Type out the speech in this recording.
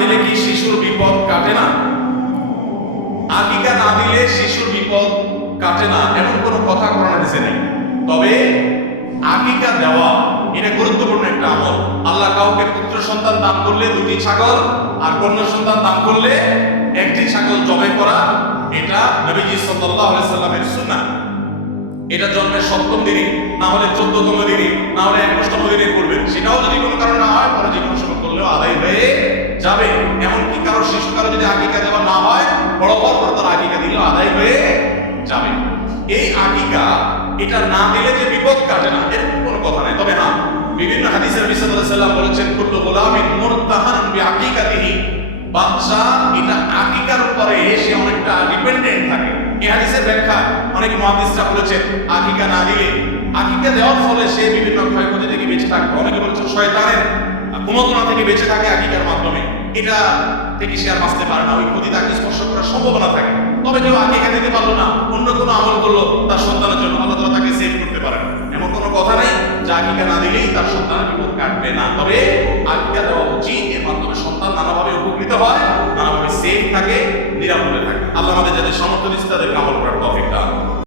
দিলে কি শিশুর বিপদ কাটে না? আকিকা না দিলে শিশুর বিপদ কাটে না, এমন কোনো কথা কোরআন হাদিসে নেই। তবে আকিকা দেওয়া, এটা গুরুত্বপূর্ণ একটা আমল। আল্লাহ কাউকে পুত্র সন্তান দান করলে দুটি ছাগল, আর কন্যা সন্তান দান করলে একটি ছাগল জবাই করা, এটা নবীজি সাল্লাল্লাহু আলাইহি সাল্লামের সুন্নাহ। এটা জন্মের সপ্তম দিনে না হলে চোদ্দতম দিনে যাবে। এমনকি কারও শিশু কারও যদি আকিকা দেওয়া না হয়, বড় বড় করে তার আকিকা দিলেও আদায় হয়ে যাবে। এই আকিকা, এটা না দিলে যে বিপদ কাটে না এরকম কোনো কথা নাই। তবে হ্যাঁ বিভিন্ন হাদিসের বিসাল্লাম বলেছেন, কুল্লু গোলামিন মুরতাহান বি আকিকাতিহি বাচ্চা এটা আকিকার উপরে সে অনেকটা ডিপেন্ডেন্ট থাকে। এই হাদিসের ব্যাখ্যা অনেক মহাদিসরা বলেছেন, আকিকা না দিলে আকিকা দেওয়ার ফলে সে বিভিন্ন ক্ষয়ক্ষতি থেকে বেঁচে থাকবে। অনেকে বলেছেন, শয়তানের কুমতনা থেকে বেঁচে থাকে আকিকার মাধ্যমে। এটা থেকে সে আর বাঁচতে পারে না, ওই ক্ষতি তাকে স্পর্শ করার সম্ভাবনা থাকে। তবে কেউ আকিকা দিতে পারল না, অন্য কোনো আমল করল, তার সন্তানের জন্য আল্লাহ তাআলা তাকে সেভ করতে পারে এমন কোনো কথা নেই, যে আকিকা না দিলেই তার সন্তানের বিপদ কাটবে না। তবে আকিকা দেওয়া উচিত, এর মাধ্যমে সন্তান নানাভাবে উপকৃত হয়, নানাভাবে সেফ থাকে, নিরাপদে থাকে। আল্লাহ আমাদের যাদের সমর্থন করার